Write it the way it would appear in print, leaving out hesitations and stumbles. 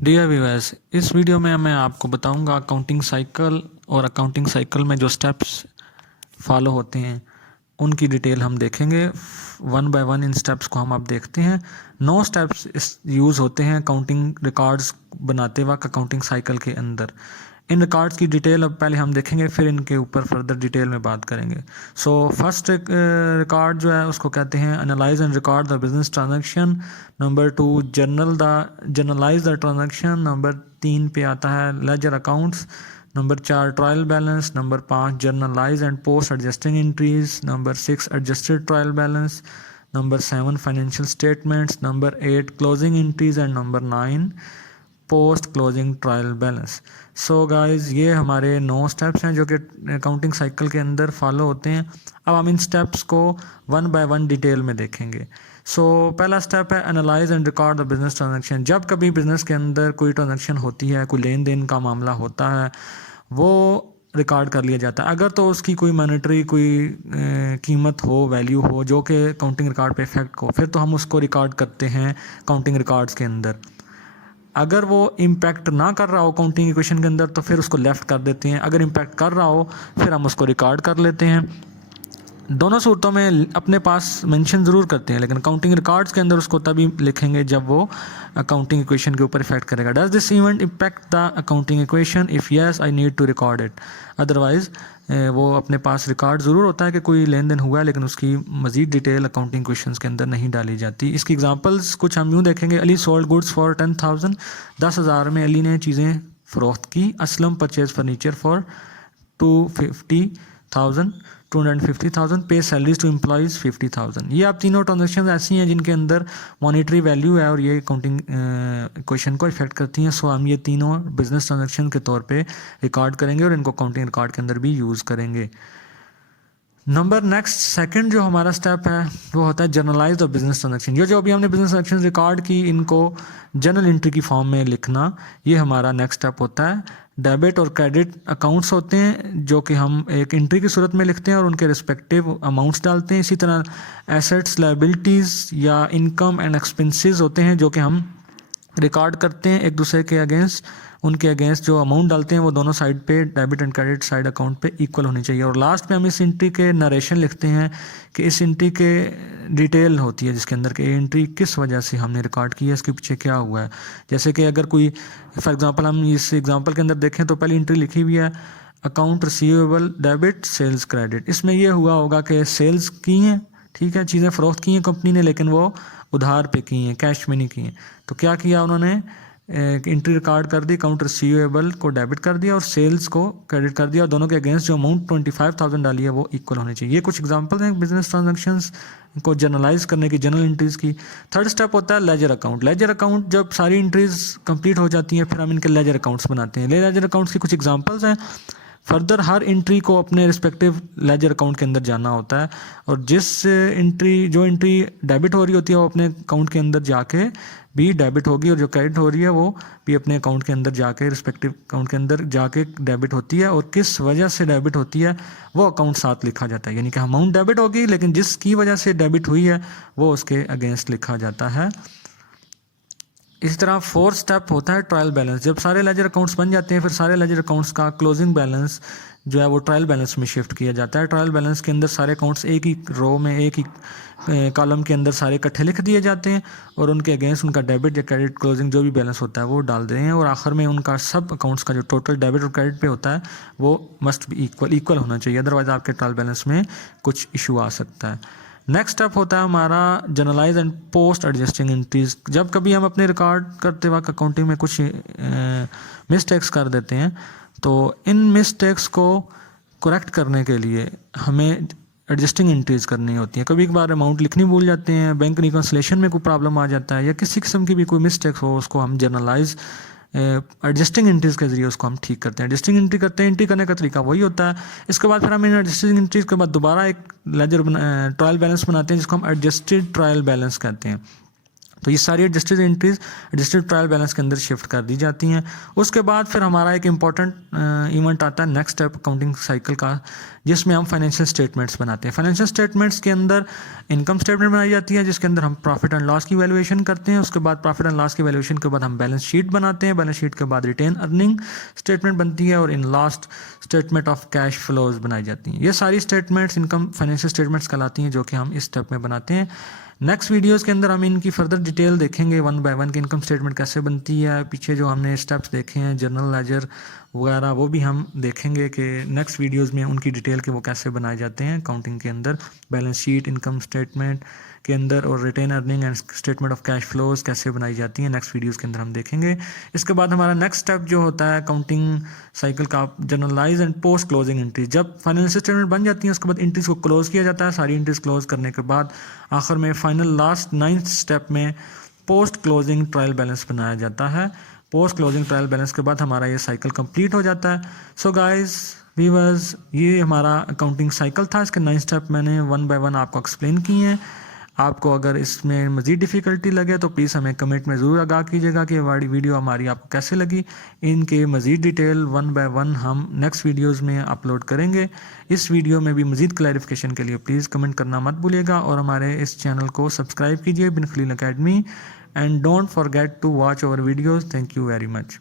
Dear viewers, इस video में मैं आपको बताऊंगा अकाउंटिंग साइकिल और अकाउंटिंग साइकिल में जो स्टेप्स फॉलो होते हैं उनकी डिटेल हम देखेंगे। One by one in steps को हम अब देखते हैं। 9 स्टेप्स इस यूज़ होते हैं अकाउंटिंग रिकॉर्ड्स बनाते वक्त अकाउंटिंग साइकिल के अंदर। इन रिकॉर्ड्स की डिटेल अब पहले हम देखेंगे, फिर इनके ऊपर फर्दर डिटेल में बात करेंगे। सो फर्स्ट रिकॉर्ड जो है उसको कहते हैं analyse and record the business transaction. Number 2 generalized the transaction. Number 3 पे आता है ledger accounts. Number 4 trial balance. Number 5 generalized and post adjusting entries. Number 6 adjusted trial balance. Number 7 financial statements. Number 8 closing entries and number 9 post closing trial balance. So guys, ये हमारे 9 steps हैं जो कि accounting cycle के अंदर follow होते हैं। अब हम इन स्टेप्स को वन बाय वन डिटेल में देखेंगे। सो पहला स्टेप है analyse and record the business transaction. जब कभी बिजनेस के अंदर कोई ट्रांजैक्शन होती है, कोई लेन देन का मामला होता है, वो रिकॉर्ड कर लिया जाता है। अगर तो उसकी कोई मॉनेटरी कोई कीमत हो, वैल्यू हो जो कि अकाउंटिंग रिकॉर्ड पे इफेक्ट हो, फिर तो हम उसको रिकॉर्ड करते हैं अकाउंटिंग रिकॉर्ड्स के अंदर। अगर वो इम्पैक्ट ना कर रहा हो अकाउंटिंग इक्वेशन के अंदर तो फिर उसको लेफ्ट कर देते हैं। अगर इम्पैक्ट कर रहा हो फिर हम उसको रिकॉर्ड कर लेते हैं। दोनों सूरतों में अपने पास मेंशन ज़रूर करते हैं, लेकिन अकाउंटिंग रिकॉर्ड्स के अंदर उसको तभी लिखेंगे जब वो अकाउंटिंग इक्वेशन के ऊपर इफेक्ट करेगा। Does this event impact the accounting equation? If yes, I need to record it. Otherwise वो अपने पास रिकॉर्ड ज़रूर होता है कि कोई लेन देन हुआ है, लेकिन उसकी मज़ीद डिटेल अकाउंटिंग क्वेश्चंस के अंदर नहीं डाली जाती। इसकी एग्जांपल्स कुछ हम यूँ देखेंगे। Ali sold goods for 10,000। 10,000 में अली ने चीज़ें फ़रोख्त की। असलम परचेज फर्नीचर फॉर 250,000 पे सैलरीज टू एम्प्लॉयज़ 50,000। ये आप तीनों ट्रांजेक्शन ऐसी हैं जिनके अंदर मॉनेटरी वैल्यू है और ये अकाउंटिंग क्वेश्चन को इफेक्ट करती हैं। सो हम ये तीनों बिजनेस ट्रांजेक्शन के तौर पे रिकॉर्ड करेंगे और इनको अकाउंटिंग रिकॉर्ड के अंदर भी यूज़ करेंगे। नंबर नेक्स्ट सेकंड जो हमारा स्टेप है वो होता है जर्नलाइज द बिजनेस ट्रांजैक्शन। ये जो अभी हमने बिजनेस ट्रांजैक्शन रिकॉर्ड की, इनको जर्नल एंट्री की फॉर्म में लिखना, ये हमारा नेक्स्ट स्टेप होता है। डेबिट और क्रेडिट अकाउंट्स होते हैं जो कि हम एक एंट्री की सूरत में लिखते हैं और उनके रिस्पेक्टिव अमाउंट्स डालते हैं। इसी तरह एसेट्स, लायबिलिटीज़ या इनकम एंड एक्सपेंसेस होते हैं जो कि हम रिकॉर्ड करते हैं एक दूसरे के अगेंस्ट। उनके अगेंस्ट जो अमाउंट डालते हैं वो दोनों साइड पे, debit and credit side account पे इक्वल होनी चाहिए। और लास्ट में हम इस एंट्री के नरेशन लिखते हैं कि इस एंट्री के डिटेल होती है जिसके अंदर कि ये एंट्री किस वजह से हमने रिकॉर्ड की है, इसके पीछे क्या हुआ है। जैसे कि अगर कोई फॉर एग्जांपल हम इस एग्जांपल के अंदर देखें तो पहली एंट्री लिखी हुई है account receivable debit sales credit. इसमें यह हुआ होगा कि सेल्स की हैं, ठीक है, चीज़ें फ़रोख्त की हैं कंपनी ने, लेकिन वो उधार पे की हैं, कैश में नहीं की हैं। तो क्या किया उन्होंने, एंट्री रिकॉर्ड कर दी, अकाउंट रिसीवेबल को डेबिट कर दिया और सेल्स को क्रेडिट कर दिया, और दोनों के अगेंस्ट जो अमाउंट 25,000 डाली है वो इक्वल होनी चाहिए। ये कुछ एग्जांपल हैं बिजनेस ट्रांजैक्शंस को जर्नलाइज करने की, जर्नल एंट्रीज की। थर्ड स्टेप होता है लेजर अकाउंट। लेजर अकाउंट जब सारी एंट्रीज कंप्लीट हो जाती हैं फिर हम इनके लेजर अकाउंट्स बनाते हैं। लेजर अकाउंट्स की कुछ एग्जांपल्स हैं। फर्दर हर एंट्री को अपने रिस्पेक्टिव लेजर अकाउंट के अंदर जाना होता है, और जो एंट्री डेबिट हो रही होती है वो अपने अकाउंट के अंदर जाके भी डेबिट होगी, और जो क्रेडिट हो रही है वो भी अपने अकाउंट के अंदर जाके, रिस्पेक्टिव अकाउंट के अंदर जाके डेबिट होती है। और किस वजह से डेबिट होती है वो अकाउंट साथ लिखा जाता है, यानी कि अमाउंट डेबिट होगी लेकिन जिसकी वजह से डेबिट हुई है वो उसके अगेंस्ट लिखा जाता है। इस तरह फोर्थ स्टेप होता है ट्रायल बैलेंस। जब सारे लेजर अकाउंट्स बन जाते हैं फिर सारे लेजर अकाउंट्स का क्लोजिंग बैलेंस जो है वो ट्रायल बैलेंस में शिफ्ट किया जाता है। ट्रायल बैलेंस के अंदर सारे अकाउंट्स एक ही रो में, एक ही कॉलम के अंदर सारे इकट्ठे लिख दिए जाते हैं और उनके अगेंस्ट उनका डेबिट या क्रेडिट क्लोजिंग जो भी बैलेंस होता है वो डाल देते हैं, और आखिर में उनका सब अकाउंट्स का जो टोटल डेबिट और क्रेडिट पे होता है वो मस्ट भी इक्वल होना चाहिए, अदरवाइज आपके ट्रायल बैलेंस में कुछ इशू आ सकता है। नेक्स्ट स्टेप होता है हमारा generalized and post adjusting entries. जब कभी हम अपने रिकॉर्ड करते वक्त अकाउंटिंग में कुछ मिस्टेक्स कर देते हैं तो इन मिस्टेक्स को करेक्ट करने के लिए हमें एडजस्टिंग एंट्रीज करनी होती हैं। कभी कभार अमाउंट लिखनी भूल जाते हैं, बैंक रिकन्सिलेशन में कोई प्रॉब्लम आ जाता है, या किसी किस्म की भी कोई मिस्टेक हो उसको हम जर्नलाइज एडजस्टिंग एंट्रीज के जरिए उसको हम ठीक करते हैं। एडजस्टिंग एंट्री करते हैं, एंट्री करने का तरीका वही होता है। इसके बाद फिर हम इन एडजस्टिंग एंट्रीज के बाद दोबारा एक लेजर ट्रायल बैलेंस बनाते हैं जिसको हम एडजस्टेड ट्रायल बैलेंस कहते हैं। तो ये सारी adjusted entries adjusted trial balance के अंदर शिफ्ट कर दी जाती हैं। उसके बाद फिर हमारा एक इम्पॉर्टेंट इवेंट आता है नेक्स्ट स्टेप अकाउंटिंग साइकिल का, जिसमें हम फाइनेंशियल स्टेटमेंट्स बनाते हैं। फाइनेंशियल स्टेटमेंट्स के अंदर इनकम स्टेटमेंट बनाई जाती है, जिसके अंदर हम प्रॉफिट एंड लॉस की वैल्यूएशन करते हैं। उसके बाद प्रॉफिट एंड लॉस की वैल्यूएशन के बाद हम बैलेंस शीट बनाते हैं। बैलेंस शीट के बाद रिटेन अर्निंग स्टेटमेंट बनती है और in last statement of cash flows बनाई जाती हैं। ये सारी स्टेटमेंट्स इनकम फाइनेंशियल स्टेटमेंट्स कहलाती हैं, जो कि हम इस स्टेप में बनाते हैं। नेक्स्ट वीडियोस के अंदर हम इनकी फर्दर डिटेल देखेंगे, वन बाय वन की इनकम स्टेटमेंट कैसे बनती है। पीछे जो हमने स्टेप्स देखे हैं जर्नल लेजर वगैरह, वो भी हम देखेंगे कि नेक्स्ट वीडियोस में उनकी डिटेल के वो कैसे बनाए जाते हैं अकाउंटिंग के अंदर। बैलेंस शीट इनकम स्टेटमेंट के अंदर और retain earning and statement of cash flows कैसे बनाई जाती हैं, नेक्स्ट वीडियोस के अंदर हम देखेंगे। इसके बाद हमारा नेक्स्ट स्टेप जो होता है अकाउंटिंग साइकिल का, generalized and post closing entry. जब फाइनेंशियल स्टेटमेंट बन जाती है उसके बाद एंट्रीज को क्लोज किया जाता है। सारी एंट्रीज क्लोज करने के बाद आखिर में फाइनल लास्ट 9th स्टेप में पोस्ट क्लोजिंग ट्रायल बैलेंस बनाया जाता है। पोस्ट क्लोजिंग ट्रायल बैलेंस के बाद हमारा ये साइकिल कंप्लीट हो जाता है। सो गाइस व्यूअर्स, ये हमारा अकाउंटिंग साइकिल था। इसके 9 स्टेप मैंने वन बाय वन आपको एक्सप्लेन किए हैं। आपको अगर इसमें मज़ीद डिफ़िकल्टी लगे तो प्लीज़ हमें कमेंट में ज़रूर आगाह कीजिएगा कि ये वीडियो हमारी आपको कैसे लगी। इनके मज़ीद डिटेल वन बाय वन हम नेक्स्ट वीडियोस में अपलोड करेंगे। इस वीडियो में भी मज़ीद क्लैरिफिकेशन के लिए प्लीज़ कमेंट करना मत भूलिएगा और हमारे इस चैनल को सब्सक्राइब कीजिए Bin Khalil Academy, and don't forget to watch our videos. Thank you very much.